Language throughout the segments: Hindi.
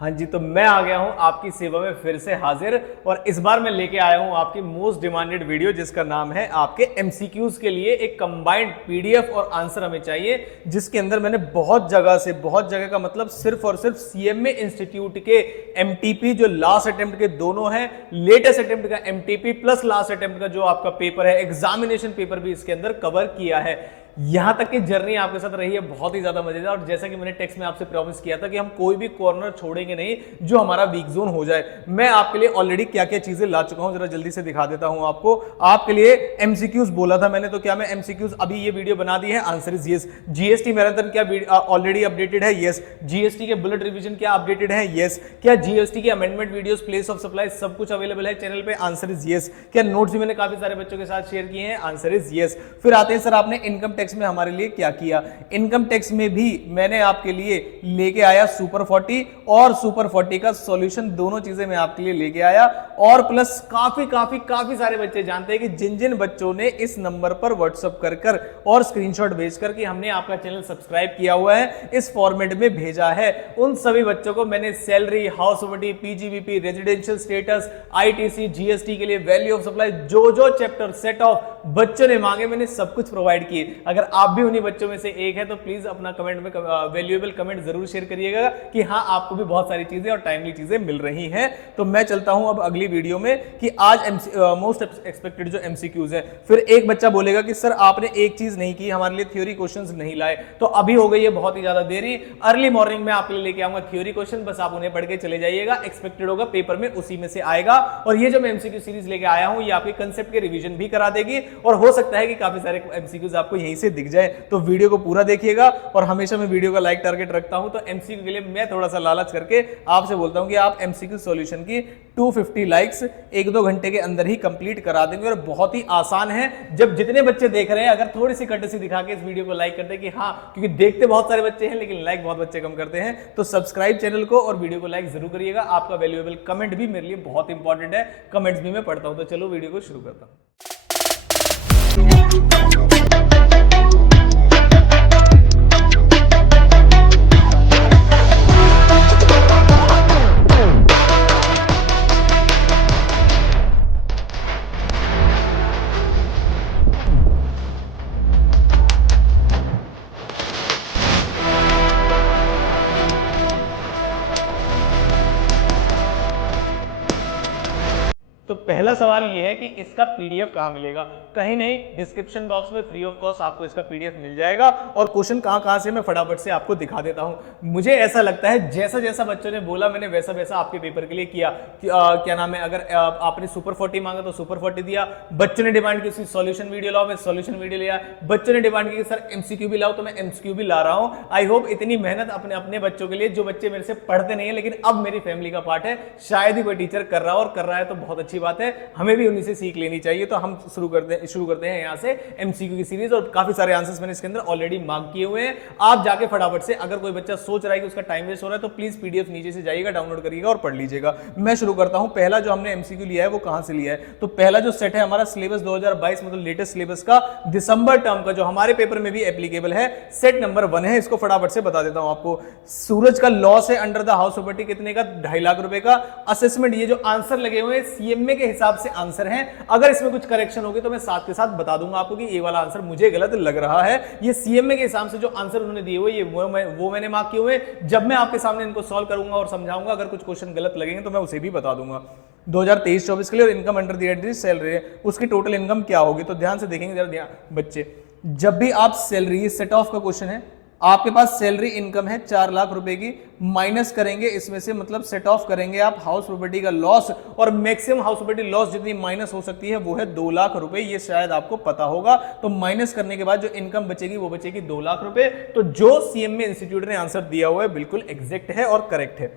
हाँ जी, तो मैं आ गया हूं आपकी सेवा में फिर से हाजिर। और इस बार मैं लेके आया हूं आपकी मोस्ट डिमांडेड वीडियो, जिसका नाम है आपके एमसीक्यूज के लिए एक कंबाइंड पीडीएफ और आंसर हमें चाहिए, जिसके अंदर मैंने बहुत जगह का मतलब सिर्फ और सिर्फ सीएमए इंस्टीट्यूट के एमटीपी जो लास्ट अटेम्प्ट के दोनों हैं, लेटेस्ट अटेम्प्ट का एमटीपी प्लस लास्ट अटेम्प्ट का जो आपका पेपर है, एग्जामिनेशन पेपर भी इसके अंदर कवर किया है। यहां तक की जर्नी आपके साथ रही है बहुत ही ज्यादा मजेदार। और जैसा कि मैंने टेक्स्ट में आपसे प्रॉमिस किया था कि हम कोई भी कॉर्नर छोड़ेंगे नहीं जो हमारा वीक जोन हो जाए। मैं आपके लिए ऑलरेडी क्या क्या चीजें ला चुका हूं, जरा जल्दी से दिखा देता हूं आपको। आपके लिए एमसीक्यूज बोला था मैंने, तो क्या मैं एमसीक्यूज अभी ये वीडियो बना दी है? Answer is yes. GST marathon क्या ऑलरेडी अपडेटेड है? यस। जीएसटी के बुलेट रिवीजन क्या अपडेटेड है? यस। क्या जीएसटी के amendment videos, place of supply सब कुछ अवेलेबल है चैनल पे? Answer is yes. क्या नोट्स भी मैंने काफी सारे बच्चों के साथ शेयर किए हैं? Answer is yes. फिर आते हैं सर, आपने इनकम टैक्स में हमारे लिए क्या किया? इनकम टैक्स में भी मैंने आपके लिए लेके आया सुपर 40 और सुपर 40 का सॉल्यूशन, दोनों चीजें मैं आपके लिए लेके आया। और प्लस काफी सारे बच्चे जानते हैं कि जिन जिन बच्चों ने इस नंबर पर व्हाट्सएप कर और स्क्रीनशॉट भेजकर कि हमने आपका चैनल सब्सक्राइब किया हुआ है, इस फॉर्मेट में भेजा है, उन सभी बच्चों को मैंने salary, house property, PGBP, residential status, ITC, GST के लिए वैल्यू ऑफ सप्लाई, जो चैप्टर सेट ऑफ बच्चों ने मांगे मैंने सब कुछ प्रोवाइड किए। अगर आप भी उन्हीं बच्चों में से एक है तो प्लीज अपना कमेंट में वैल्यूएबल कमेंट जरूर शेयर करिएगा कि हाँ, आपको भी बहुत सारी चीजें और टाइमली चीजें मिल रही हैं। तो मैं चलता हूं अब अगली वीडियो में कि आज मोस्ट एक्सपेक्टेड जो एमसीक्यूज है। फिर एक बच्चा बोलेगा कि सर आपने एक चीज नहीं की, हमारे लिए थ्योरी क्वेश्चंस नहीं लाए। तो अभी हो गई है बहुत ही ज्यादा देरी। अर्ली मॉर्निंग में आपके लिए लेके आऊंगा थ्योरी क्वेश्चन, बस आप उन्हें पढ़ के चले जाइएगा। एक्सपेक्टेड होगा पेपर में उसी में से आएगा। और ये जो मैं एमसीक्यू सीरीज लेके आया हूं, ये आपके कंसेप्ट के रिवीजन भी करा देगी और हो सकता है कि काफी सारे एमसीक्यूज आपको यहीं से दिख जाए। तो वीडियो को पूरा देखिएगा। और हमेशा मैं वीडियो का लाइक टारगेट रखता हूं, तो एमसीक्यू के लिए मैं थोड़ा सा लालच करके आपसे बोलता हूं कि आप एमसीक्यू सॉल्यूशन की 250 लाइक्स 1-2 घंटे के अंदर ही कंप्लीट करा देंगे। और बहुत ही आसान है। जब जितने बच्चे देख रहे हैं, अगर थोड़ी सी कर्टेसी दिखा के इस वीडियो को लाइक कर दे कि हाँ, क्योंकि देखते बहुत सारे बच्चे हैं लेकिन लाइक बहुत बच्चे कम करते हैं, तो सब्सक्राइब चैनल को और वीडियो को लाइक जरूर करिएगा। आपका वैल्यूएबल कमेंट भी मेरे लिए बहुत इंपॉर्टेंट है, कमेंट्स भी मैं पढ़ता हूं। तो चलो वीडियो को शुरू करता हूं। तो पहला सवाल यह है कि इसका पीडीएफ कहां मिलेगा? कहीं नहीं, डिस्क्रिप्शन बॉक्स में फ्री ऑफ कॉस्ट आपको इसका पीडीएफ मिल जाएगा। और क्वेश्चन कहां से मैं फटाफट से आपको दिखा देता हूं। मुझे ऐसा लगता है जैसा जैसा बच्चों ने बोला मैंने वैसा वैसा आपके पेपर के लिए किया। क्या नाम है, अगर आपने सुपर 40 मांगा तो सुपर 40 दिया। बच्चों ने डिमांड की सॉल्यूशन वीडियो लाओ, मैं सॉल्यूशन वीडियो लिया। बच्चों ने डिमांड की सर एमसीक्यू भी लाओ, तो मैं एमसीक्यू भी ला रहा हूं। आई होप इतनी मेहनत अपने अपने बच्चों के लिए, जो बच्चे मेरे से पढ़ते नहीं है लेकिन अब मेरी फैमिली का पार्ट है, शायद ही कोई टीचर कर रहा है तो बहुत अच्छी बात है, हमें भी उन्हीं से सीख लेनी चाहिए। तो हम शुरू करते हैं यहां से एमसीक्यू की सीरीज। और काफी सारे आंसर्स मैंने इसके अंदर ऑलरेडी मार्क किए हुए हैं। आप जाके फटाफट से, अगर कोई बच्चा सोच रहा है कि उसका टाइम वेस्ट हो रहा है, तो प्लीज पीडीएफ नीचे से जाइएगा, डाउनलोड करिएगा और पढ़ लीजिएगा। मैं शुरू करता हूं। पहला जो हमने एमसीक्यू लिया है वो कहां से लिया है? तो पहला जो सेट है हमारा सिलेबस 2022 मतलब लेटेस्ट सिलेबस का दिसंबर टर्म का, जो हमारे पेपर में भी एप्लीकेबल है, सेट नंबर 1 है। इसको फटाफट से बता देता हूं आपको। सूरज का लॉस है अंडर द हाउस प्रॉपर्टी कितने का? 2.5 लाख रुपए का। असेसमेंट, ये जो आंसर लगे हुए हैं सीएमए के हिसाब से आंसर हैं। अगर इसमें कुछ करेक्शन होगी तो मैं साथ के साथ बता दूंगा आपको कि ये वाला आंसर मुझे गलत लग रहा है। ये सीएमए के हिसाब से जो आंसर उन्होंने दिए हुए, ये वो मैंने मार्क किए हुए। जब मैं आपके सामने इनको सॉल्व करूंगा और समझाऊंगा, अगर कुछ क्वेश्चन गलत लगेंगे तो मैं उसे भी बता दूंगा। 2023-24 के लिए, और income under the address salary है, उसकी टोटल इनकम क्या होगी? तो ध्यान से देखेंगे जरा ध्यान बच्चे, जब भी आप सैलरी, सेट ऑफ का क्वेश्चन है, आपके पास सैलरी इनकम है 4 लाख रुपए की, माइनस करेंगे इसमें से, मतलब सेट ऑफ करेंगे आप हाउस प्रॉपर्टी का लॉस, और मैक्सिमम हाउस प्रॉपर्टी लॉस जितनी माइनस हो सकती है वो है 2 लाख रुपए। ये शायद आपको पता होगा। तो माइनस करने के बाद जो इनकम बचेगी वो बचेगी 2 लाख रुपए। तो जो सीएमए इंस्टीट्यूट ने आंसर दिया हुआ है बिल्कुल एग्जैक्ट है और करेक्ट है।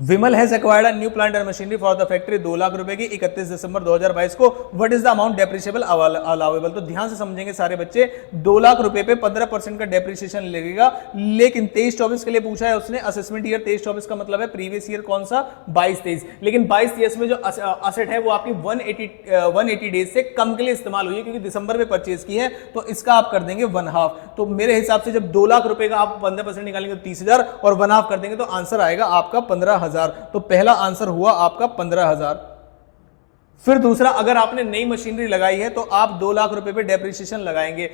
Vimal has acquired a new plant and machinery for the factory 2 lakh रुपए की 31 दिसंबर 2022 को। What is the amount depreciable allowable? तो ध्यान से समझेंगे सारे बच्चे, 2 लाख रुपए पे 15% का डेप्रिसिएशन लगेगा, लेकिन 23-24 के लिए पूछा है उसने। असेसमेंट ईयर 23-24 का मतलब है प्रीवियस ईयर कौन सा, 22-23, लेकिन 22-23 में जो असेट है वो आपकी 180 डेज से कम के लिए इस्तेमाल हुई है, क्योंकि दिसंबर में परचेज की है, तो इसका आप कर देंगे 1/2। तो मेरे हिसाब से जब 2 लाख रुपए का आप 15% निकालेंगे तो 30,000 और 1/2 कर देंगे तो आंसर आएगा आपका 15,000। तो पहला आंसर हुआ आपका 15,000। फिर दूसरा, अगर आपने नई मशीनरी लगाई है तो आप 2 लाख रुपए पे डेप्रिसिएशन लगाएंगे।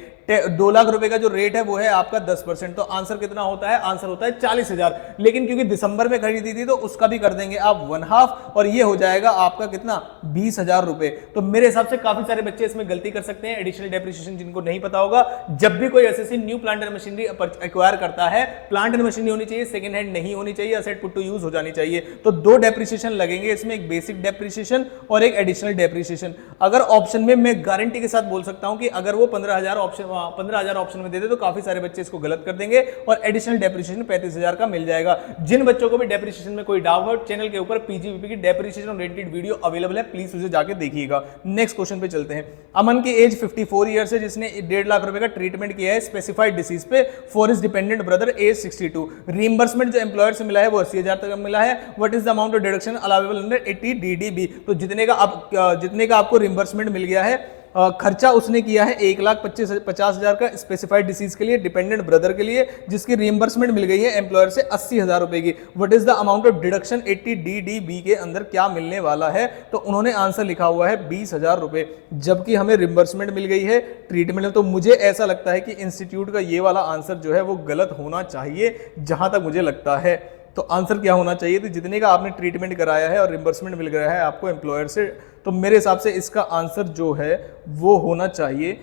2 लाख रुपए का जो रेट है वो है आपका 10%, तो आंसर कितना होता है? आंसर होता है 40,000। लेकिन क्योंकि दिसंबर में खरीदी थी तो उसका भी कर देंगे आप 1/2 और ये हो जाएगा आपका कितना, 20,000 रुपए। तो मेरे हिसाब से काफी सारे बच्चे इसमें गलती कर सकते हैं। एडिशनल डेप्रिसिएशन जिनको नहीं पता होगा, जब भी कोई SSC new plant and machinery acquire करता है, प्लांट एंड मशीनरी होनी चाहिए, सेकंड हैंड नहीं होनी चाहिए, असेट पुट टू यूज हो जानी चाहिए। तो 2 डेप्रिसिएशन लगेंगे इसमें, एक बेसिक डेप्रिसिएशन और एक एडिशनल डेप्रिसिएशन। अगर ऑप्शन में मैं गारंटी के साथ बोल सकता हूं कि अगर वो 15,000 ऑप्शन में दे दे तो काफी सारे बच्चे इसको गलत कर देंगे और एडिशनल डेप्रिसिएशन 35,000 का मिल जाएगा। जिन बच्चों को भी डेप्रिसिएशन में कोई डाउट हो, चैनल के ऊपर पीजीबीपी की डेप्रिसिएशन रिलेटेड वीडियो अवेलेबल है, प्लीज उसे जाके देखिएगा। नेक्स्ट क्वेश्चन पे चलते हैं। अमन की एज 54 ईयर्स है, जिसने 1.5 लाख रुपए का ट्रीटमेंट किया है स्पेसिफाइड डिसीज पे for his dependent brother age 62। Reimbursement जो एम्प्लॉयर से मिला है वो 80,000 तक मिला है। What is the amount of deduction allowable under 80 DDB? तो जितने का आपको रिइंबर्समेंट मिल गया है, खर्चा उसने किया है 1,50,000 का स्पेसिफाइड डिसीज के लिए, डिपेंडेंट ब्रदर के लिए, जिसकी रिइंबर्समेंट मिल गई है एम्प्लॉयर से 80,000 रुपए की। What is the amount of deduction 80 DDB के अंदर क्या मिलने वाला है? तो उन्होंने आंसर लिखा हुआ है 20,000 रुपए, जबकि हमें रिइंबर्समेंट मिल गई है ट्रीटमेंट में। तो मुझे ऐसा लगता है कि इंस्टीट्यूट का ये वाला आंसर जो है वो गलत होना चाहिए, जहां तक मुझे लगता है। तो आंसर क्या होना चाहिए? तो जितने का आपने ट्रीटमेंट कराया है और रिइंबर्समेंट मिल गया है आपको एम्प्लॉयर से, तो मेरे हिसाब से इसका आंसर जो है वो होना चाहिए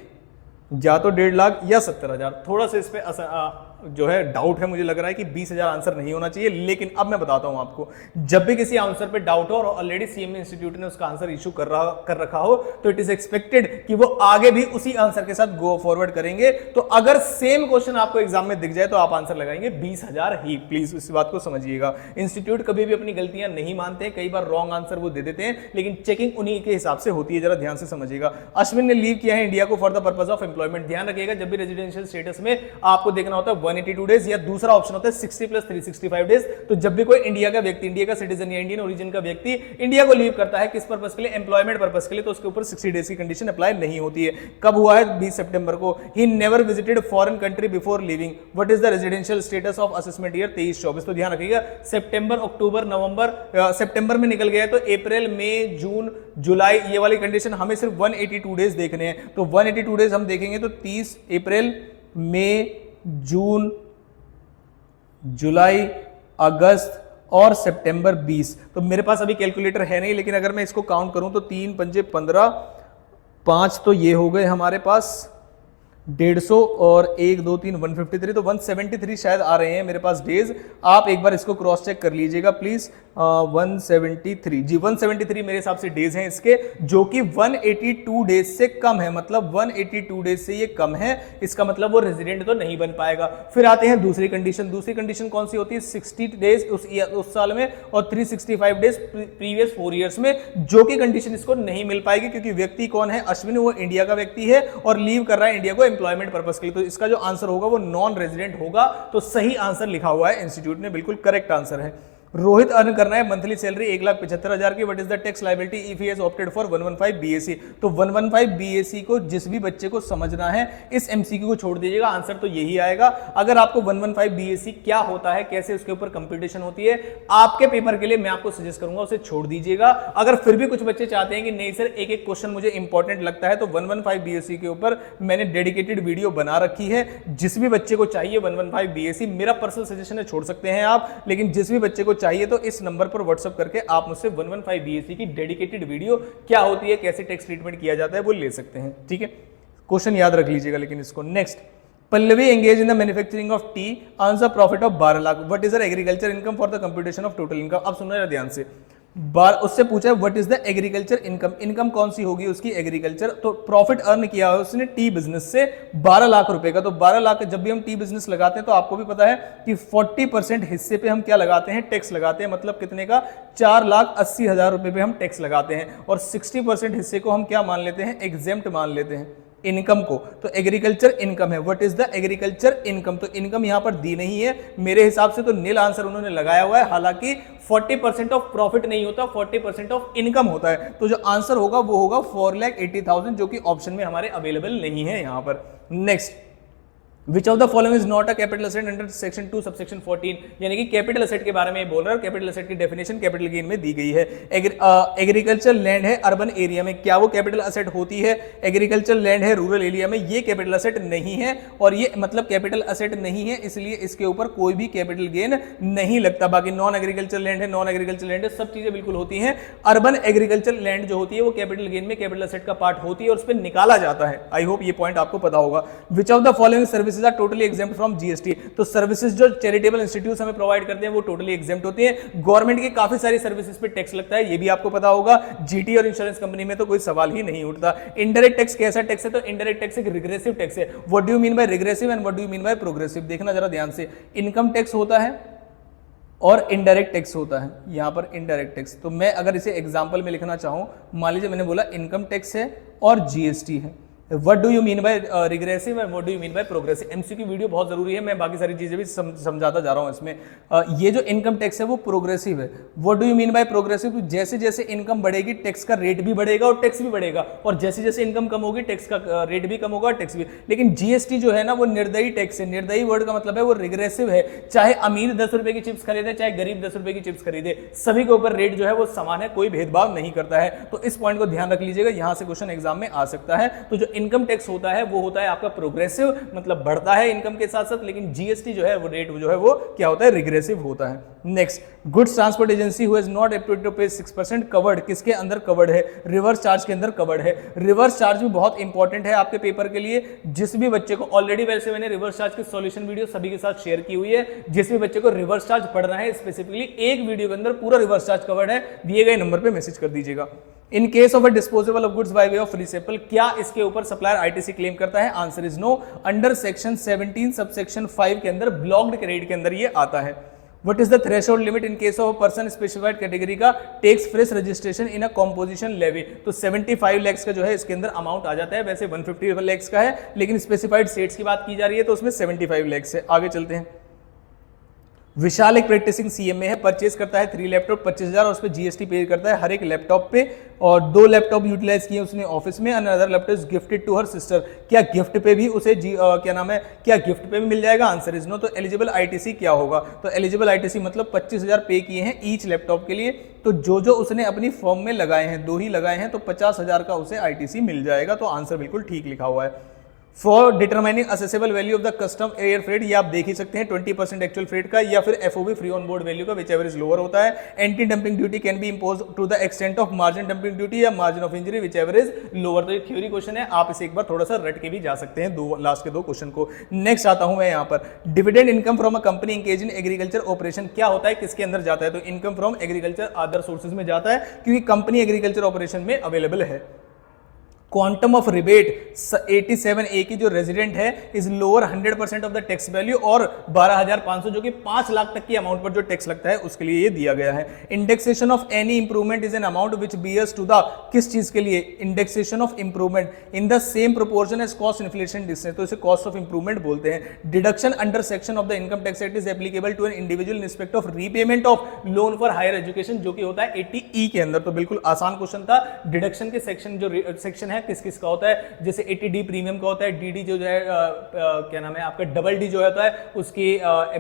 या तो 1.5 लाख या 70,000। थोड़ा सा इस पे जो है डाउट है, मुझे लग रहा है कि 20,000 आंसर नहीं होना चाहिए। लेकिन अब मैं बताता हूं आपको, जब भी किसी आंसर पे डाउट हो और ऑलरेडी सीएमए इंस्टीट्यूट ने उसका आंसर इशू कर रखा हो, तो इट इज एक्सपेक्टेड कि वो आगे भी उसी आंसर के साथ गो फॉरवर्ड करेंगे। तो अगर सेम क्वेश्चन आपको एग्जाम में दिख जाए तो आप आंसर लगाएंगे 20,000 ही। प्लीज इस बात को समझिएगा, इंस्टीट्यूट कभी भी अपनी गलतियां नहीं मानते हैं, कई बार रॉन्ग आंसर वो दे देते हैं, लेकिन चेकिंग उन्हीं के हिसाब से होती है। जरा ध्यान से समझिएगा। अश्विन ने लीव किया है इंडिया को for the purpose of employment. ध्यान रखिएगा, जब भी रेजिडेंशियल स्टेटस में आपको देखना होता है 182 डेज, या दूसरा ऑप्शन होता है 60 + 365 डेज। तो जब भी कोई इंडिया का व्यक्ति, इंडिया का सिटीजन या इंडियन ओरिजिन का व्यक्ति इंडिया को लीव करता है, किस पर्पस के लिए? एम्प्लॉयमेंट पर्पस के लिए, तो उसके ऊपर 60 डेज की कंडीशन अप्लाई नहीं होती है। कब हुआ है? 20 सितंबर को। He never visited foreign country before leaving. What is the residential status of assessment year 23-24? तो ध्यान रखिएगा, सितंबर, अक्टूबर, नवंबर, सितंबर में निकल गया है, तो अप्रैल, मई, जून, जुलाई, ये वाली कंडीशन हमें सिर्फ 182 डेज देखने हैं। तो 182 डेज हम देखेंगे तो 30 अप्रैल, मई, जून, जुलाई, अगस्त और सितंबर 20। तो मेरे पास अभी कैलकुलेटर है नहीं, लेकिन अगर मैं इसको काउंट करूं तो 3 पंजे 15, 5 तो ये हो गए हमारे पास 150 और 1 2 3 153, तो 173 शायद आ रहे हैं मेरे पास डेज। आप एक बार इसको क्रॉस चेक कर लीजिएगा प्लीज। 173 जी, 173 मेरे हिसाब से डेज हैं इसके, जो कि 182 डेज से कम है। मतलब 182 डेज से ये कम है, इसका मतलब वो रेजिडेंट तो नहीं बन पाएगा। फिर आते हैं दूसरी कंडीशन। दूसरी कंडीशन कौन सी होती है? 60 डेज उस साल में और 365 डेज प्रीवियस 4 ईयर्स में, जो कि कंडीशन इसको नहीं मिल पाएगी, क्योंकि व्यक्ति कौन है? अश्विन, वो इंडिया का व्यक्ति है और लीव कर रहा है इंडिया को एम्प्लॉयमेंट पर्पस के लिए। तो इसका जो आंसर होगा वो नॉन रेजिडेंट होगा। तो सही आंसर लिखा हुआ है इंस्टीट्यूट ने, बिल्कुल करेक्ट आंसर है। रोहित अर्न करना है मंथली सैलरी 1,75,000 की। What is the tax liability if he has opted for 115 BSc? तो 115 बीएससी को जिस भी बच्चे को समझना है, इस एमसीक्यू को छोड़ दीजिएगा, आंसर तो यही आएगा। अगर आपको 115 बीएससी क्या होता है, कैसे उसके ऊपर कंपटीशन होती है, आपके पेपर के लिए मैं आपको सजेस्ट करूंगा उसे छोड़ दीजिएगा। अगर फिर भी कुछ बच्चे चाहते हैं कि नहीं सर एक एक क्वेश्चन मुझे इंपॉर्टेंट लगता है, तो 115 बीएससी के ऊपर मैंने डेडिकेटेड वीडियो बना रखी है। जिस भी बच्चे को चाहिए 115 बीएससी, मेरा पर्सनल सजेशन है, छोड़ सकते हैं आप, लेकिन जिस भी बच्चे को चाहिए तो इस नंबर पर व्हाट्सएप करके आप मुझसे 115 बीएससी की डेडिकेटेड वीडियो क्या होती है, कैसे टैक्स ट्रीटमेंट किया जाता है, वो ले सकते हैं। ठीक है, क्वेश्चन याद रख लीजिएगा लेकिन इसको। Next, Pallavi engage in the manufacturing of T, earns a profit of 12 lakh. What is the agriculture income for the computation of total income? अब सुनना ध्यान से। उससे पूछा है what is the agriculture income, income कौन सी होगी उसकी, एग्रीकल्चर। तो प्रॉफिट अर्न किया है उसने टी बिजनेस से 12 लाख रुपए का। तो 12 लाख जब भी हम टी बिजनेस लगाते हैं तो आपको भी पता है कि 40% हिस्से पे हम क्या लगाते हैं, टैक्स लगाते हैं। मतलब कितने का, 4,80,000 रुपए पे हम टैक्स लगाते हैं। और 60% हिस्से को हम क्या मान लेते हैं, एग्जेम्प्ट मान लेते हैं, इनकम को। तो एग्रीकल्चर इनकम है, what is the agriculture income. तो इनकम यहां पर दी नहीं है मेरे हिसाब से, तो नील आंसर उन्होंने लगाया हुआ है। हालांकि 40% ऑफ प्रॉफिट नहीं होता, 40% ऑफ इनकम होता है। तो जो आंसर होगा वो होगा 4,80,000, जो कि ऑप्शन में हमारे अवेलेबल नहीं है यहां पर। Next, which of the following is not a capital asset under section 2 subsection 14, यानी कि कैपिटल असेट के बारे में बोल रहा है। कैपिटल असेट की डेफिनेशन कैपिटल गेन में दी गई है। एग्रीकल्चर लैंड है अर्बन एरिया में, क्या वो कैपिटल असेट होती है। एग्रीकल्चर लैंड है रूरल एरिया में, ये कैपिटल असेट नहीं है। और ये मतलब कैपिटल असेट नहीं है, इसलिए इसके ऊपर कोई भी कैपिटल गेन नहीं लगता। बाकी नॉन एग्रीकल्चर लैंड है, नॉन एग्रीकल्चर लैंड है, सब चीजें बिल्कुल होती हैं। अर्बन एग्रीकल्चर लैंड जो होती है वो कैपिटल गेन में कैपिटल असेट का पार्ट होती है और उस पर निकाला जाता है। आई होप ये पॉइंट आपको पता होगा। Which of the following services are totally exempt from GST. तो सर्विसेज जो चैरिटेबल इंस्टीट्यूट हमें प्रोवाइड करते हैं वो टोटली एग्जेम्प्ट होती है। गवर्नमेंट की काफी सारी सर्विसेज पे टैक्स लगता है, ये भी आपको पता होगा। जीटी और इंश्योरेंस कंपनी में तो कोई सवाल ही नहीं उठता। इनडायरेक्ट टैक्स कैसा टैक्स है, तो इनडायरेक्ट टैक्स एक रिग्रेसिव टैक्स है। What do you mean by regressive and what do you mean by progressive, देखना जरा ध्यान से। इनकम टैक्स होता है और इनडायरेक्ट टैक्स होता है। यहां पर इनडायरेक्ट टैक्स, तो मैं अगर इसे एग्जांपल में लिखना चाहूं, मान लीजिए मैंने बोला इनकम टैक्स है और जीएसटी है। What do you mean by regressive and what do you mean by progressive. MCQ video बहुत जरूरी है, मैं बाकी सारी चीजें भी समझाता जा रहा हूं इसमें। ये जो इनकम टैक्स है वो प्रोग्रेसिव है। What do you mean by progressive, जैसे जैसे इनकम बढ़ेगी टैक्स का रेट भी बढ़ेगा और टैक्स भी बढ़ेगा, और जैसे जैसे इनकम कम होगी टैक्स का रेट भी कम होगा और टैक्स भी। लेकिन जीएसटी जो है ना वो निर्दयी टैक्स है। निर्दयी वर्ड का मतलब है वो रिग्रेसिव है। चाहे अमीर 10 रुपए की चिप्स खरीदे, चाहे गरीब 10 रुपए की चिप्स खरीदे, सभी के ऊपर रेट जो है वो समान है, कोई भेदभाव नहीं करता है। तो इस पॉइंट को ध्यान रख लीजिएगा, यहां से क्वेश्चन एग्जाम में आ सकता है। तो जो इनकम टैक्स होता है वो होता है आपका प्रोग्रेसिव, मतलब बढ़ता है इनकम के साथ साथ। लेकिन जीएसटी जो है वो रेट जो है वो क्या होता है, रिग्रेसिव होता है। Next, goods transport agency who has not opted to pay 6% covered, किसके अंदर कवर्ड है, रिवर्स चार्ज के अंदर कवर्ड है। रिवर्स चार्ज भी बहुत इंपॉर्टेंट है आपके पेपर के लिए। जिस भी बच्चे को ऑलरेडी, वैसे मैंने रिवर्स चार्ज की सॉल्यूशन वीडियो सभी के साथ शेयर की हुई है, जिस भी बच्चे को रिवर्स चार्ज पढ़ना है स्पेसिफिकली, एक वीडियो के अंदर पूरा रिवर्स चार्ज कवर्ड है, दिए गए नंबर पे मैसेज कर दीजिएगा। In case of a disposable of goods by way of रिसेपल, क्या इसके ऊपर सप्लायर आईटीसी क्लेम करता है, answer is no. Under section 17 subsection 5 के अंदर ब्लॉक्ड क्रेडिट के अंदर ये आता है। What is the threshold limit in case of a person specified category का takes fresh registration in a composition levy? तो 75 lakhs का जो है इसके अंदर अमाउंट आ जाता है। वैसे 150 lakhs का है, लेकिन स्पेसिफाइड सेट्स की बात की जा रही है तो उसमें 75 lakhs है। आगे चलते हैं। विशाल एक प्रैक्टिसिंग सीएम में है, परचेज करता है 3 लैपटॉप 25,000 और उस पर जीएसटी पे करता है हर एक लैपटॉप पे, और 2 लैपटॉप यूटिलाइज किए उसने ऑफिस में। Another laptop is gifted to her sister, क्या गिफ्ट पे भी उसे क्या नाम है, क्या गिफ्ट पे भी मिल जाएगा, आंसर इज नो। तो एलिजिबल आईटीसी क्या होगा, तो एलिजिबल आईटीसी मतलब 25,000 पे किए हैं ईच लैपटॉप के लिए। तो जो उसने अपनी फॉर्म में लगाए हैं, 2 ही लगाए हैं, तो 50,000 का उसे आईटीसी मिल जाएगा। तो आंसर बिल्कुल ठीक लिखा हुआ है। For determining accessible value of the custom air freight, ये आप देख ही सकते हैं 20% एक्चुअल फ्रेट का, या फिर FOB free on board value का, विच एवर इज लोअर होता है। Anti dumping duty can be impose to the extent of margin dumping duty या margin of injury, whichever is lower. तो ये थ्योरी क्वेश्चन है, आप इसे एक बार थोड़ा सा रट के भी जा सकते हैं लास्ट के 2 क्वेश्चन को। नेक्स्ट आता हूं मैं यहाँ पर, dividend income from a company engage in agriculture operation, क्या होता है, किसके अंदर जाता है, तो income from agriculture other sources में जाता है, क्योंकि कंपनी एग्रीकल्चर ऑपरेशन में अवेलेबल है। क्वांटम ऑफ रिबेट 87A की जो रेजिडेंट है is lower 100% of the tax value, और 12,500 जो कि 5 लाख तक की अमाउंट पर जो टैक्स लगता है उसके लिए ये दिया गया है। Indexation of any improvement is an amount which bears to the, किस चीज के लिए, indexation of improvement in the same proportion as cost inflation distance, तो इसे कॉस्ट ऑफ इंप्रूवमेंट बोलते हैं। Deduction under section of the income tax act is applicable to an individual in respect of repayment of loan for higher education, जो कि होता है 80E के अंदर। तो बिल्कुल आसान क्वेश्चन था। डिडक्शन के सेक्शन जो सेक्शन है किस किस का होता है, जैसे 80D प्रीमियम का होता है, डीडी जो है क्या नाम है आपका, डबल डी जो होता है उसकी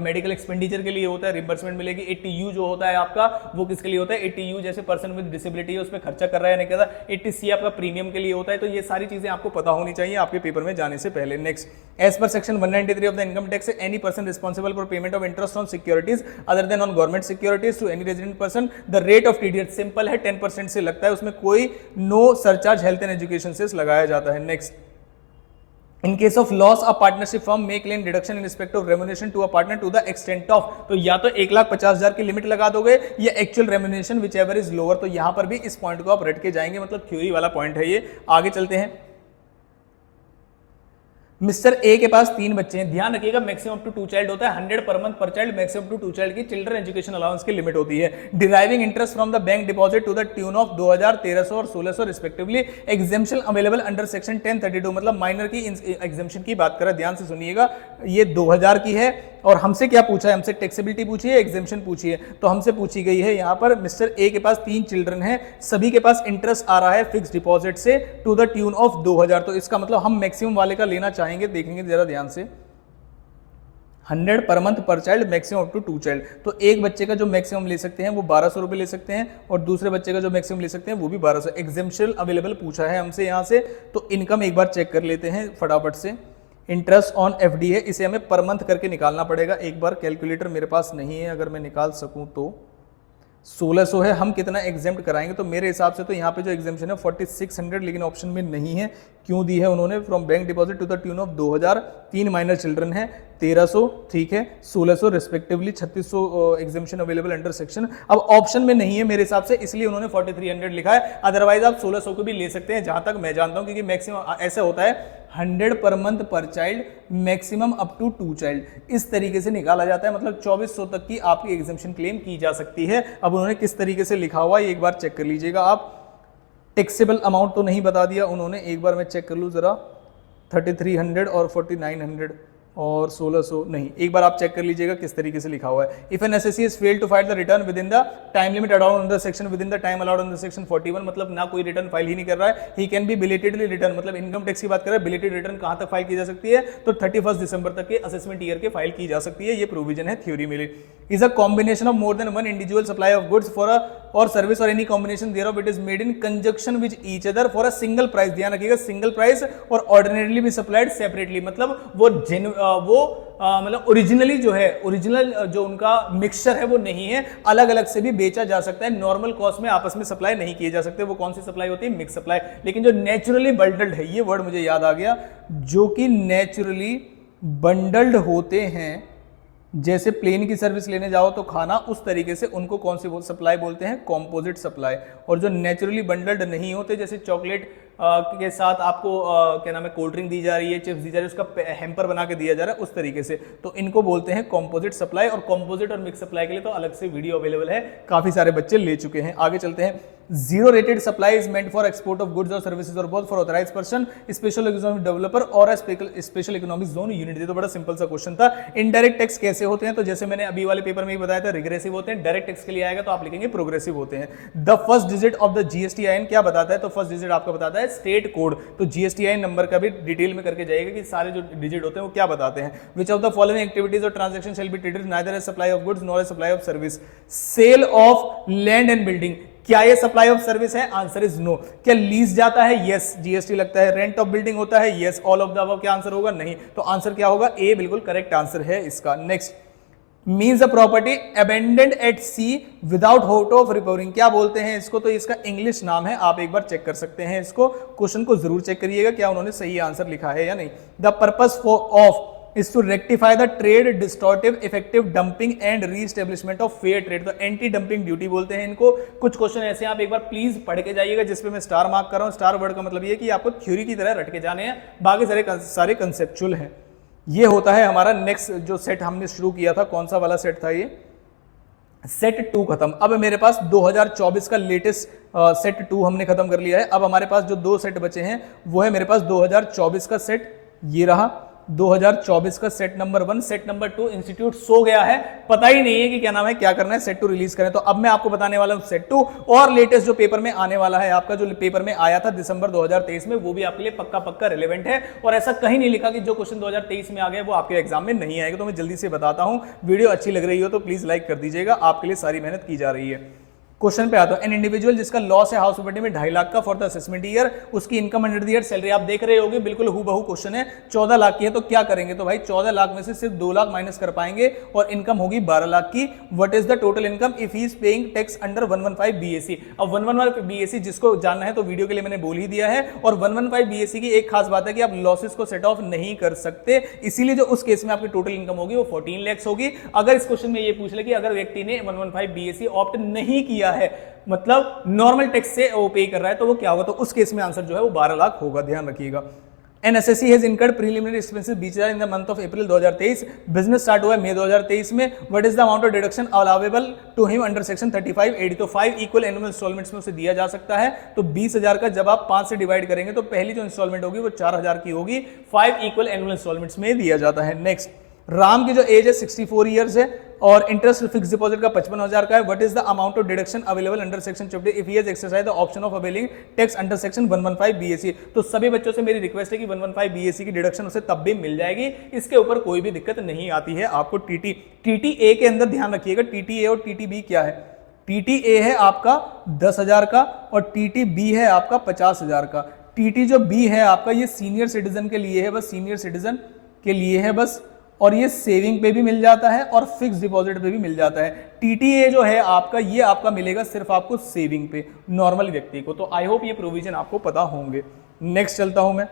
मेडिकल एक्सपेंडिचर के लिए होता है, रिम्बर्समेंट मिलेगी। 80U जो होता है आपका वो किसके लिए होता है, 80U जैसे पर्सन विद डिसेबिलिटी है उसमें खर्चा कर रहा है नहीं कर रहा। 80C आपका प्रीमियम के लिए होता है। तो ये सारी चीजें आपको पता होनी चाहिए आपके पेपर में जाने से पहले। Next, as per section 193 of the income tax, any person responsible for payment of interest on securities other than on government securities to any resident person, the rate of TDS simple है 10% से लगता है, उसमें कोई no surcharge health and education से लगाया जाता है। Next, in case of loss a partnership firm may claim deduction in respect of remuneration to a partner to the extent of, तो या तो 1,50,000 की लिमिट लगा दोगे या actual remuneration which ever is lower, तो यहां पर भी इस पॉइंट को आप रट के जाएंगे, मतलब थ्योरी वाला पॉइंट है ये। आगे चलते हैं। मिस्टर ए के पास 3 बच्चे हैं, ध्यान रखिएगा मैक्सिमम अप टू 2 चाइल्ड होता है, 100 per month per child, maximum to 2 child की चिल्ड्रन एजुकेशन अलाउंस की लिमिट होती है। Deriving interest from the bank deposit to the tune of 2000, 1300 और 1600 respectively. Exemption available under section 1032, मतलब माइनर की एग्जेम्पशन की बात करें, ध्यान से सुनिएगा। ये 2000 की है और हमसे क्या पूछा है, हमसे टैक्सेबिलिटी पूछी है, एग्जेम्पशन पूछी है, तो हमसे पूछी गई है यहाँ पर मिस्टर ए के पास 3 चिल्ड्रन हैं, सभी के पास इंटरेस्ट आ रहा है फिक्स डिपॉजिट से टू द ट्यून ऑफ 2000, तो इसका मतलब हम मैक्सिमम वाले का लेना चाहेंगे, देखेंगे जरा ध्यान से। 100 per month per child, maximum up to 2 child, तो एक बच्चे का जो मैक्सिमम ले सकते हैं वो 1200 रुपए ले सकते हैं और दूसरे बच्चे का जो मैक्सिमम ले सकते हैं वो भी 1200। एग्जेम्पशन अवेलेबल पूछा है हमसे यहाँ से, तो इनकम एक बार चेक कर लेते हैं फटाफट से। इंटरेस्ट ऑन एफडी है, इसे हमें पर मंथ करके निकालना पड़ेगा, एक बार कैलकुलेटर मेरे पास नहीं है, अगर मैं निकाल सकूं तो 1600 है, हम कितना एग्जेम्प्ट कराएंगे, तो मेरे हिसाब से तो यहाँ पे जो एग्जेम्पशन है 4600, लेकिन ऑप्शन में नहीं है, क्यों दी है उन्होंने, from bank deposit to the tune of 2000, 3 minor children है, 1300, ठीक है, 1600 respectively, 3600 exemption available under section. अब ऑप्शन में नहीं है मेरे हिसाब से, इसलिए उन्होंने 4300 लिखा है, अदरवाइज आप 1600 को भी ले सकते हैं, जहां तक मैं जानता हूं, क्योंकि मैक्सिमम ऐसा होता है 100 per month per child, maximum up to 2 child, इस तरीके से निकाला जाता है, मतलब 2400 तक की आपकी एग्जेम्पशन क्लेम की जा सकती है। अब उन्होंने किस तरीके से लिखा हुआ है एक बार चेक कर लीजिएगा आप। टैक्सेबल अमाउंट तो नहीं बता दिया उन्होंने, एक बार मैं चेक कर लूँ जरा, 3300 और 4900 और 1600 नहीं, एक बार आप चेक कर लीजिएगा किस तरीके से लिखा हुआ है। If an SSC is failed to file the return within the time limit allowed under section within the time allowed under section 41, मतलब ना कोई रिटर्न फाइल ही नहीं कर रहा है, he can be belatedly return, मतलब इनकम टैक्स की बात कर रहे हैं, बिलेटेड रिटर्न कहां तक फाइल की जा सकती है, तो 31 दिसंबर तक के असेसमेंट ईयर के फाइल की जा सकती है, ये प्रोविजन है थ्योरी में। Is a combination of more than one individual supply of goods for a और सर्विस और any combination thereof it is made in conjunction with each other for a single price, ध्यान रखिएगा सिंगल प्राइस, और ऑर्डिनरीली भी सप्लाइड सेपरेटली, मतलब वो मतलब ओरिजिनली जो है, ओरिजिनल जो उनका मिक्सचर है वो नहीं है, अलग अलग से भी बेचा जा सकता है, नॉर्मल कॉस्ट में आपस में सप्लाई नहीं किए जा सकते। वो कौन सी सप्लाई होती है, मिक्स सप्लाई। लेकिन जो नेचुरली बंडल्ड है, ये वर्ड मुझे याद आ गया, जो कि नेचुरली बंडल्ड होते हैं, जैसे प्लेन की सर्विस लेने जाओ तो खाना, उस तरीके से उनको कौन सी सप्लाई बोलते हैं, कॉम्पोजिट सप्लाई। और जो नेचुरली बंडल्ड नहीं होते, जैसे चॉकलेट के साथ आपको क्या नाम है कोल्ड ड्रिंक दी जा रही है, चिप्स दी जा रही है, उसका हेम्पर बना के दिया जा रहा है, उस तरीके से, तो इनको बोलते हैं कॉम्पोजिट सप्लाई। और कॉम्पोजिट और मिक्स सप्लाई के लिए तो अलग से वीडियो अवेलेबल है, काफी सारे बच्चे ले चुके हैं। आगे चलते हैं। Zero rated supply is meant for export of goods और सर्विसेज और both for authorised person, special economic developer और स्पेशल इकोनॉमिक जोन यूनिट। ये तो बड़ा सिंपल सा क्वेश्चन था। इनडायरेक्ट टैक्स कैसे होते हैं, तो जैसे मैंने अभी वाले पेपर में ही बताया था, रिग्रेसिव होते हैं। डायरेक्ट टैक्स के लिए आएगा तो आप लिखेंगे प्रोग्रेसिव होते हैं। The first digit of the GSTIN क्या बताता है, तो फर्स्ट डिजिट आपका बताता है स्टेट कोड, तो जीएसटीआईएन नंबर का भी डिटेल में करके जाएगा कि सारे जो डिजिट होते हैं वो क्या बताते हैं। Which of the following activities और transaction shall be treated neither as supply of goods nor as supply of service. Sale of land and building, क्या ये सप्लाई ऑफ सर्विस है, आंसर इज नो। क्या लीज जाता है, यस, जीएसटी लगता है। रेंट ऑफ बिल्डिंग होता है, yes. All of the above क्या आंसर होगा, नहीं, तो आंसर क्या होगा, ए बिल्कुल करेक्ट आंसर है इसका। Next, means a property abandoned at sea without hope of recovering, क्या बोलते हैं इसको, तो इसका इंग्लिश नाम है, आप एक बार चेक कर सकते हैं इसको। क्वेश्चन को जरूर चेक करिएगा क्या उन्होंने सही आंसर लिखा है या नहीं। The purpose of is to rectify the trade distortive effective dumping and re-establishment of fair trade, तो एंटी डंपिंग ड्यूटी बोलते हैं इनको। कुछ क्वेश्चन ऐसे आप एक बार प्लीज पढ़ के जाइएगा, जिसपे मैं स्टार मार्क कर रहा हूं। स्टार वर्ड का मतलब ये कि आपको थ्योरी की तरह रट के जाने हैं, बाकी सारे कंसेप्चुअल हैं। ये होता है हमारा नेक्स्ट जो सेट हमने शुरू किया था, कौन सा वाला सेट था ये, सेट 2 खत्म। अब मेरे पास 2024 का लेटेस्ट सेट 2 हमने खत्म कर लिया है। अब हमारे पास जो 2 सेट बचे हैं वो है मेरे पास 2024 का सेट, ये रहा 2024 का set number 1। Set number 2 institute so गया है, पता ही नहीं है कि क्या नाम है, क्या करना है, सेट 2 रिलीज करें। तो अब मैं आपको बताने वाला हूं सेट 2 और लेटेस्ट जो पेपर में आने वाला है आपका, जो पेपर में आया था दिसंबर 2023 में, वो भी आपके लिए पक्का रिलेवेंट है। और ऐसा कहीं नहीं लिखा कि जो क्वेश्चन 2023 में आ गया वो आपके एग्जाम में नहीं आएगा। तो मैं जल्दी से बताता हूं, वीडियो अच्छी लग रही हो तो प्लीज लाइक कर दीजिएगा, आपके लिए सारी मेहनत की जा रही है। क्वेश्चन पे आता है, एन इंडिविजुअल जिसका लॉस है हाउस प्रॉपर्टी में 2.5 लाख का फॉर द असेसमेंट ईयर, उसकी income under the year salary आप देख रहे होगे, बिल्कुल हूबहू क्वेश्चन है। 14 लाख की है तो क्या करेंगे, तो भाई 14 लाख में से सिर्फ 2 लाख माइनस कर पाएंगे और इनकम होगी 12 लाख की। What is the total income if he is paying tax under 115 BAC. अब 115 बीएसी जिसको जानना है तो वीडियो के लिए मैंने बोल ही दिया है। और 115 बीएसी की एक खास बात है कि आप लॉसेस को सेट ऑफ नहीं कर सकते, इसीलिए जो उस केस में आपकी टोटल इनकम होगी वो 14 लाख होगी। अगर इस क्वेश्चन में ये पूछ ले कि अगर व्यक्ति ने 115 बीएसी ऑप्ट नहीं किया है, मतलब नॉर्मल टैक्स से वो पे कर रहा है, तो वो क्या होगा, तो उस केस में आंसर जो है वो 12 लाख होगा, ध्यान रखिएगा। NSSC has incurred preliminary expenses 20,000 in the month of April 2023। Business start हुआ है मई 2023 में। What is the amount of deduction allowable to him under section 3580। तो 5 इक्वल एनुअल इंस्टॉलमेंट्स में उसे दिया जा सकता है। तो 20,000 का जब आप 5 से डिवाइड करेंगे तो पहली जो इंस्टॉलमेंट होगी वो 4,000 की होगी। 5 इक्वल एनुअल इंस्टॉलमेंट्स में दिया जाता है। नेक्स्ट, राम की जो एज है 64 ईयर्स है और इंटरेस्ट फिक्स डिपॉजिट का 55,000 का है। What is the amount of deduction available under section 50 if he has exercise the option of availing tax under section 115 BAC. तो सभी बच्चों से मेरी रिक्वेस्ट है कि 115 बीएसी की डिडक्शन उसे तब भी मिल जाएगी, इसके ऊपर कोई भी दिक्कत नहीं आती है आपको। टीटीए के अंदर ध्यान रखिएगा, टीटीए और टीटीबी क्या है। टीटीए है आपका 10,000 का और टीटीबी है आपका 50,000 का। टीटी जो बी है आपका ये सीनियर सिटीजन के लिए है, बस सीनियर सिटीजन के लिए है बस, और ये सेविंग पे भी मिल जाता है और फिक्स डिपॉजिट पे भी मिल जाता है। टीटीए जो है आपका ये आपका मिलेगा सिर्फ आपको सेविंग पे, नॉर्मल व्यक्ति को। तो आई होप ये प्रोविजन आपको पता होंगे। नेक्स्ट चलता हूं मैं।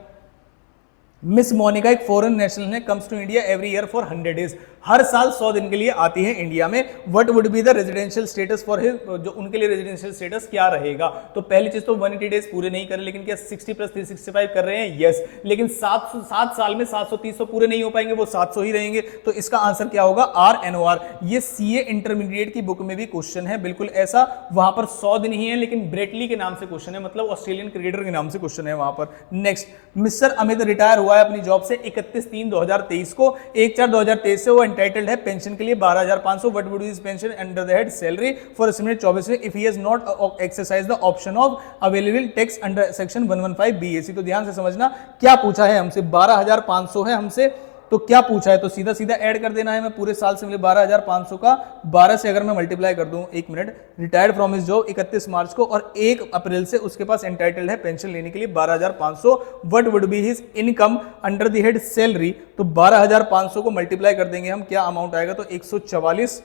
मिस मोनिका एक फॉरेन नेशनल है, comes to India every year for 100 days. हर साल 100 दिन के लिए आती है इंडिया में। What would be the residential status for his, जो उनके लिए रेजिडेंशियल स्टेटस क्या रहेगा। तो पहली चीज तो 180 डेज पूरे नहीं कर रहे, लेकिन क्या 60 + 365 कर रहे हैं, यस। लेकिन 7 साल में 730 पूरे नहीं हो पाएंगे, वो 700 ही रहेंगे। तो इसका आंसर क्या होगा, RNOR। ये सीए इंटरमीडिएट की बुक में भी क्वेश्चन है, बिल्कुल ऐसा। वहां पर 100 दिन ही है, लेकिन ब्रेटली के नाम से क्वेश्चन है, मतलब ऑस्ट्रेलियन क्रिकेटर के नाम से क्वेश्चन है वहां पर। नेक्स्ट, मिस्टर अमित रिटायर हुआ है अपनी जॉब से 31/3/2023 को। 1/4/2023 से वो एंटाइटल्ड है पेंशन के लिए 12,500। What would be his pension under the head salary for estimated 24 if he has not exercise the option of available tax under section 115 BAC. तो ध्यान से समझना क्या पूछा है हमसे, 12,500 है हमसे, तो क्या पूछा है, तो सीधा सीधा ऐड कर देना है। मैं पूरे साल से मिले 12,500 का 12 से अगर मैं मल्टीप्लाई कर दूं, एक minute, retired from his job 31 मार्च को और 1 अप्रैल से उसके पास एंटाइटल्ड है पेंशन लेने के लिए 12,500। What would be his income under the head salary. तो 12,500 को मल्टीप्लाई कर देंगे हम, क्या अमाउंट आएगा, तो 144,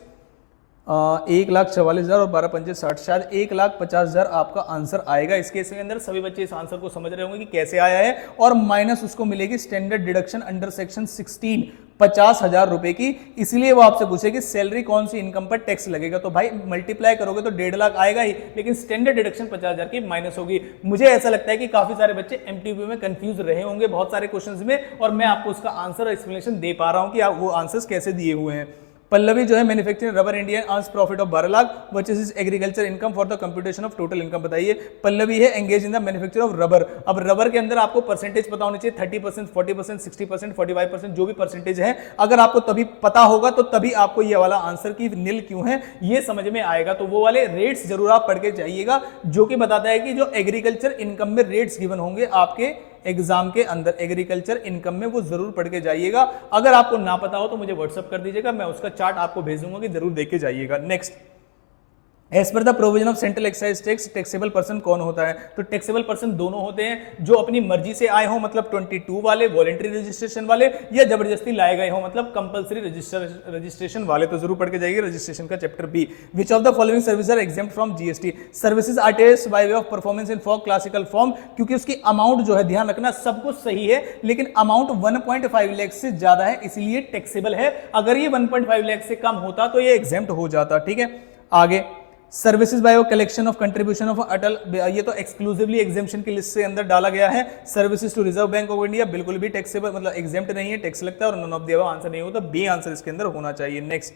1,44,000 और 12×5 = 60, शायद 1,50,000 आपका आंसर आएगा। इस केस के अंदर सभी बच्चे इस आंसर को समझ रहे होंगे कि कैसे आया है। और माइनस उसको मिलेगी स्टैंडर्ड डिडक्शन अंडर सेक्शन 16 50,000 रुपए की। इसलिए वो आपसे पूछेगी सैलरी कौन सी इनकम पर टैक्स लगेगा। तो भाई मल्टीप्लाई करोगे तो 1.5 लाख आएगा ही, लेकिन स्टैंडर्ड डिडक्शन 50,000 की माइनस होगी। मुझे ऐसा लगता है कि काफी सारे बच्चे एमटीबी में कंफ्यूज रहे होंगे बहुत सारे क्वेश्चंस में, और मैं आपको उसका आंसर और एक्सप्लेनेशन दे पा रहा हूं कि आप वो आंसर्स कैसे दिए हुए हैं। पल्लवी जो है manufacturing rubber Indian earns profit of 12 lakh, which is his agriculture income for the computation of total income. बताइए, पल्लवी है engage in the manufacture of rubber. अब रबर के अंदर आपको परसेंटेज पता होनी चाहिए, 30%, 40%, 60%, 45%, जो भी परसेंटेज है। अगर आपको तभी पता होगा तो तभी आपको ये वाला आंसर की नील क्यों है ये समझ में आएगा। तो वो वाले रेट्स जरूर आप पढ़ के जाइएगा, जो कि बताता है कि जो एग्रीकल्चर इनकम में रेट्स गिवन होंगे आपके एग्जाम के अंदर, एग्रीकल्चर इनकम में, वो जरूर पढ़ के जाइएगा। अगर आपको ना पता हो तो मुझे व्हाट्सएप कर दीजिएगा, मैं उसका चार्ट आपको भेज दूंगा कि जरूर देख के जाइएगा। Next, as per the provision of central excise taxable टैक्सेबल पर्सन कौन होता है। तो टैक्सेबल पर्सन दोनों होते हैं, जो अपनी मर्जी से आए हो, मतलब 22 वाले वॉलेंट्री रजिस्ट्रेशन वाले, या जबरदस्ती लाए गए हो, मतलब कंपलसरी रजिस्ट्रेशन वाले। तो जरूर पढ़ के जाइए रजिस्ट्रेशन का chapter B. Which of the following service are exempt from GST. Services are test by way of performance in folk classical form, क्योंकि उसकी अमाउंट जो है, ध्यान रखना, सब कुछ सही है, लेकिन अमाउंट 1.5 लाख से ज्यादा है, इसलिए टैक्सेबल है। अगर ये 1.5 लाख से कम होता तो ये एग्जेम्प्ट हो जाता। ठीक है, आगे, services by collection of contribution of Atal, ये तो एक्सक्लूसिवली एग्जेम्पशन की लिस्ट से अंदर डाला गया है। Services to Reserve Bank of India बिल्कुल भी टैक्सेबल, मतलब एग्जेम्प्ट नहीं है, टैक्स लगता है, और none of the above answer नहीं होता, बी आंसर इसके अंदर होना चाहिए। Next,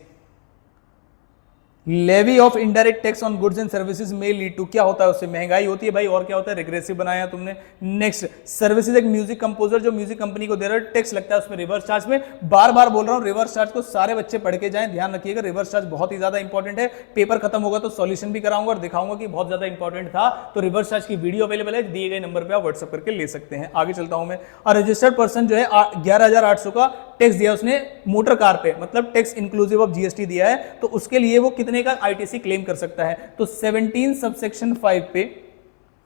levy of indirect tax on goods and services में लीड टू, क्या होता है, उससे महंगाई होती है भाई, और क्या होता है, रिग्रेसिव बनाया तुमने। नेक्स्ट, सर्विसेज एक म्यूजिक कंपोजर जो म्यूजिक कंपनी को दे रहा है, टैक्स लगता है उसमें रिवर्स चार्ज में। बार बार बोल रहा हूं, रिवर्स चार्ज को सारे बच्चे पढ़ के जाएं, ध्यान रखिएगा, रिवर्स चार्ज बहुत ही ज्यादा इंपॉर्टेंट है। पेपर खत्म होगा तो सॉल्यूशन भी कराऊंगा और दिखाऊंगा कि बहुत ज्यादा इंपॉर्टेंट था। तो रिवर्स चार्ज की वीडियो अवेलेबल है, दिए गए नंबर पर आप व्हाट्सएप करके ले सकते हैं। आगे चलता हूं मैं। और रजिस्टर्ड पर्सन जो है 11,800 का टैक्स दिया उसने मोटर कार पे, मतलब टैक्स इंक्लूसिव ऑफ जीएसटी दिया है, तो उसके लिए वो कितने कितने का आईटीसी क्लेम कर सकता है? तो 17 सबसेक्शन 5 पे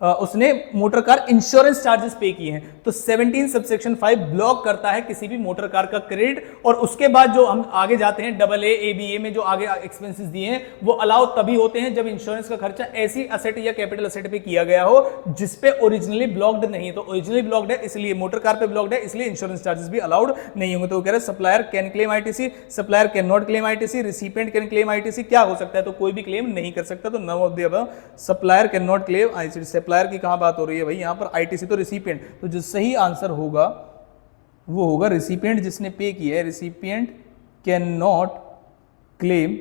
उसने मोटर कार इंश्योरेंस चार्जेस पे किए हैं, तो 17 सबसेक्शन 5 ब्लॉक करता है किसी भी मोटर कार का क्रेडिट। और उसके बाद जो हम आगे जाते हैं AA ABA में जो आगे एक्सपेंसेस दिए हैं वो अलाउ तभी होते हैं जब इंश्योरेंस का खर्चा ऐसी असेट या कैपिटल असेट पे किया गया हो जिस पे ओरिजिनली ब्लॉक्ड नहीं है। तो ओरिजिनली ब्लॉक्ड है इसलिए मोटर कार पे ब्लॉक्ड है, इसलिए इंश्योरेंस चार्जेस भी अलाउड नहीं होंगे। तो वो कह रहे supplier can claim ITC, supplier can not claim ITC, recipient can claim ITC. क्या हो सकता है? तो कोई भी क्लेम नहीं कर सकता। तो none of the above, supplier can not claim ITC. Supplier की कहां बात हो रही है भाई? यहां पर आईटीसी तो रिसिपिएंट, तो जो सही आंसर होगा वो होगा रिसिपिएंट जिसने पे किया है। Recipient can not claim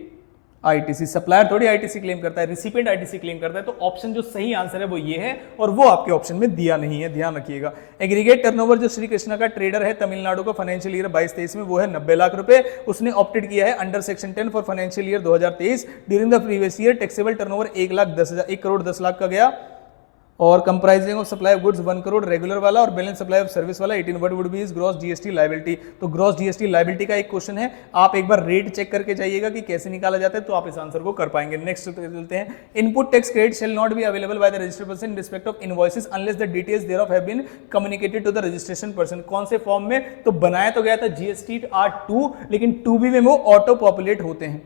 ITC, supplier थोड़ी आईटीसी क्लेम करता है, रिसिपिएंट आईटीसी क्लेम करता है। तो ऑप्शन जो सही आंसर है वो ये है और वो आपके ऑप्शन में दिया नहीं है, ध्यान रखिएगा। एग्रीगेट टर्नओवर जो श्री कृष्णा का ट्रेडर है तमिलनाडु का फाइनेंशियल ईयर 22-23 में, वो है 90 लाख रुपए। उसने ऑप्टेड किया है under section 10 for financial year 2023। During the previous year taxable turnover 1 crore 10 lakh का गया और comprising of supply of goods 1 crore regular वाला और बैलेंस सप्लाई ऑफ सर्विस वाला 18। What would B is gross GST liability? तो ग्रॉस जीएसटी लायबिलिटी का एक क्वेश्चन है, आप एक बार रेट चेक करके जाइएगा कि कैसे निकाला जाता है, तो आप इस आंसर को कर पाएंगे। नेक्स्ट चलते हैं। Input tax credit shall not be available by the registered person in respect of invoices unless the details thereof have been communicated to the registration person. कौन से फॉर्म में? तो बनाया तो गया था जीएसटी R2, लेकिन 2B में वो ऑटो पॉपुलेट होते हैं,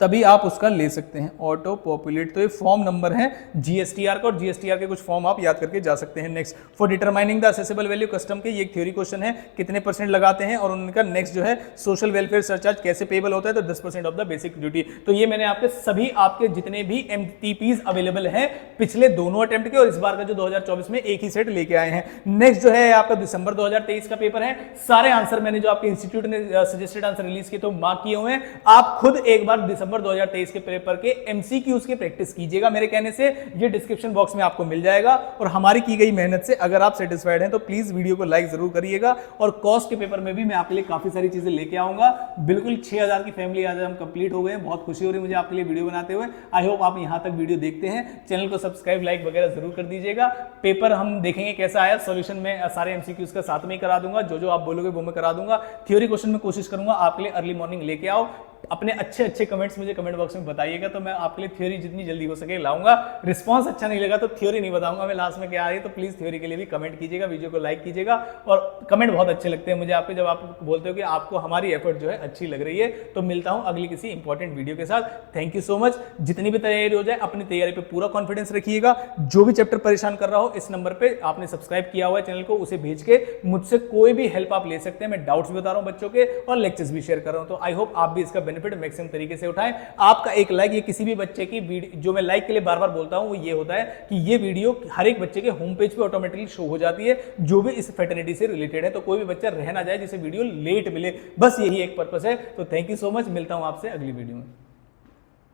तभी आप उसका ले सकते हैं ऑटो पॉपुलेट। तो ये फॉर्म नंबर है जीएसटीआर का और जीएसटीआर के कुछ फॉर्म आप याद करके जा सकते हैं। Next, for determining the accessible value custom के, ये एक थ्योरी क्वेश्चन है, कितने % लगाते हैं। और उनका नेक्स्ट जो है सोशल वेलफेयर सरचार्ज कैसे पेबल होता है? तो 10% ऑफ द बेसिक ड्यूटी। तो ये मैंने आपके सभी आपके जितने भी एमटीपीज अवेलेबल हैं पिछले दोनों अटेम्प्ट के और इस बार का जो 2024 में एक ही सेट लेके आए हैं। नेक्स्ट जो है आपका दिसंबर 2023 का पेपर है। सारे आंसर मैंने जो आपके इंस्टीट्यूट ने सजेस्टेड आंसर रिलीज किए तो मार्क किए हुए हैं। आप खुद एक बार दिसंबर 2023 के पेपर के एमसीक्यूज की प्रैक्टिस कीजिएगा मेरे कहने से, ये डिस्क्रिप्शन बॉक्स में आपको मिल जाएगा। और हमारी की गई मेहनत से अगर आप सेटिस्फाइड हैं तो प्लीज वीडियो को लाइक जरूर करिएगा। और कॉस्ट के पेपर में भी मैं आपके लिए काफी सारी चीजें लेके आऊंगा। बिल्कुल 6000 की फैमिली आज हम कंप्लीट हो गए हैं, बहुत खुशी हो रही है मुझे आपके लिए वीडियो बनाते हुए। आई होप आप यहां तक वीडियो देखते हैं, चैनल को सब्सक्राइब लाइक वगैरह जरूर कर दीजिएगा। पेपर हम देखेंगे कैसा आया, सॉल्यूशन में सारे एमसीक्यूज का साथ में ही करा दूंगा, जो जो आप बोलोगे वो मैं करा दूंगा। थ्योरी क्वेश्चन में कोशिश करूंगा आपके लिए अर्ली मॉर्निंग लेके आओ। अपने अच्छे कमेंट्स मुझे कमेंट बॉक्स में बताइएगा तो मैं आपके लिए थ्योरी जितनी जल्दी हो सके लाऊंगा। रिस्पांस अच्छा नहीं लगा तो थ्योरी नहीं बताऊंगा मैं लास्ट में क्या आ रही है, तो प्लीज थ्योरी के लिए भी कमेंट कीजिएगा, वीडियो को लाइक कीजिएगा। और कमेंट बहुत अच्छे लगते हैं मुझे आपके, जब आप बोलते हो कि आपको हमारी एफर्ट जो है अच्छी लग रही है। तो मिलता हूं अगली किसी इंपॉर्टेंट वीडियो के साथ। Thank you so much. जितनी भी तैयारी हो जाए अपनी तैयारी पे पूरा कॉन्फिडेंस रखिएगा। जो भी चैप्टर परेशान कर रहा हो इस नंबर पे आपने सब्सक्राइब किया हुआ है चैनल को, उसे भेज के मुझसे कोई भी हेल्प आप ले सकते हैं। मैं डाउट्स भी बता रहा हूं बच्चों के और लेक्चर्स भी शेयर कर रहा हूं। तो आई होप आप भी इसका बेनिफिट मैक्सिमम तरीके से उठाएं। आपका एक लाइक, ये किसी भी बच्चे की वीडियो, जो मैं लाइक के लिए बार बार बोलता हूं वो ये होता है कि ये वीडियो हर एक बच्चे के होम पेज पे ऑटोमेटिकली शो हो जाती है जो भी इस फैटर्निटी से रिलेटेड है। तो कोई भी बच्चा रह ना जाए जिसे वीडियो लेट मिले, बस यही एक पर्पस है। तो थैंक यू सो मच, मिलता हूं आपसे अगली वीडियो में।